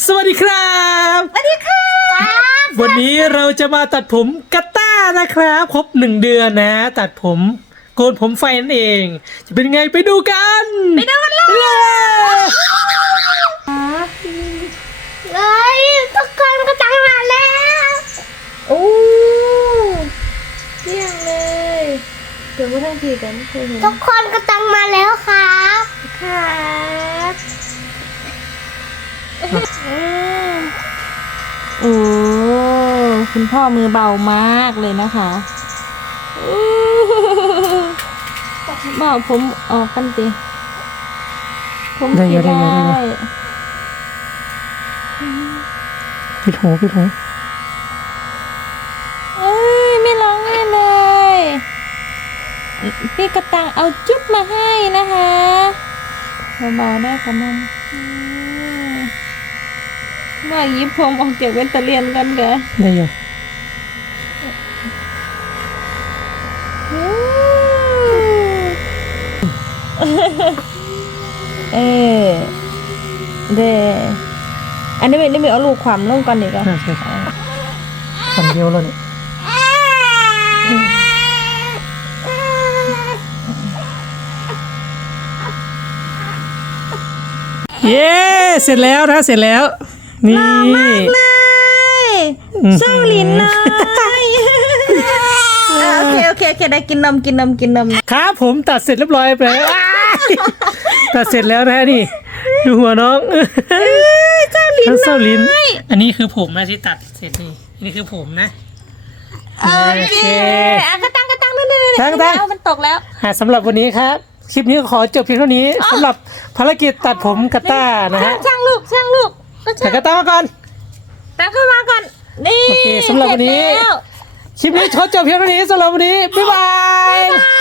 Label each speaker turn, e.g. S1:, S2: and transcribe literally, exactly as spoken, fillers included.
S1: สวัสดีครับ
S2: สวัสดีค่ะ
S1: วันนี้เราจะมาตัดผมกัตต้านะครับครบหนึ่งเดือนนะตัดผมโกนผมไฟนั่นเองจะเป็นไงไปดูกัน
S2: ไปดูกันเลยเลยทุกคนก็ตั้งมาแล้วโอ้เที่ยงเลยเดี๋ยวมาทั้งทีกันทุกคนก็ตั้งมาแล้วครับครับ
S3: โอ้คุณพ่อมือเบามากเลยนะคะเบาผมออกกันสิผมได้ได้ได้
S1: ปิดหูปิดหู
S3: เอ้ยไม่ร้องไห้เลยพี่กระตังเอาจุ๊บมาให้นะคะเบาๆได้กับมันว่ายิบผมออกจากเวนตาเลียนกันเด้อ
S1: ได้ยัง
S3: เออเด้อันนี้ไม่ได้ไม่เอาลูกความลงกันอีกอ่ะ
S1: ใช่ใช่คนเดียวแล้วเนี่ยเย้เสร็จแล้วนะเสร็จแล้วนี่
S3: มากเลยเจ้าลินเลยโอเคโอเคโอเคได้กินนมกินนมกินนม
S1: ครับผมตัดเสร็จเรียบร้อยไปแล้วตัดเสร็จแล้วนะนี่ดูหัวน้อง
S3: เจ้าลิน
S1: เจ้าลินอันนี้คือผมนะที่ตัดเสร็จนี่อันนี้คือผมนะ
S3: โอเคกระตังกระตังนู่นๆ
S1: ตั้งตั้ง
S3: มันตกแล้ว
S1: สำหรับวันนี้ครับคลิปนี้ขอจบเพียงเท่านี้สำหรับภารกิจตัดผมกัตต้านะฮะ
S3: ช่างลูกช่างลูก
S1: แต่กัตต้ามาก่อน
S3: ตามเข้ามาก่อนนี่
S1: โอเคสำหรับวันนี้คลิปนี้ขอจบเพียงเท่านี้สำหรับวันนี้บ๊ายบาย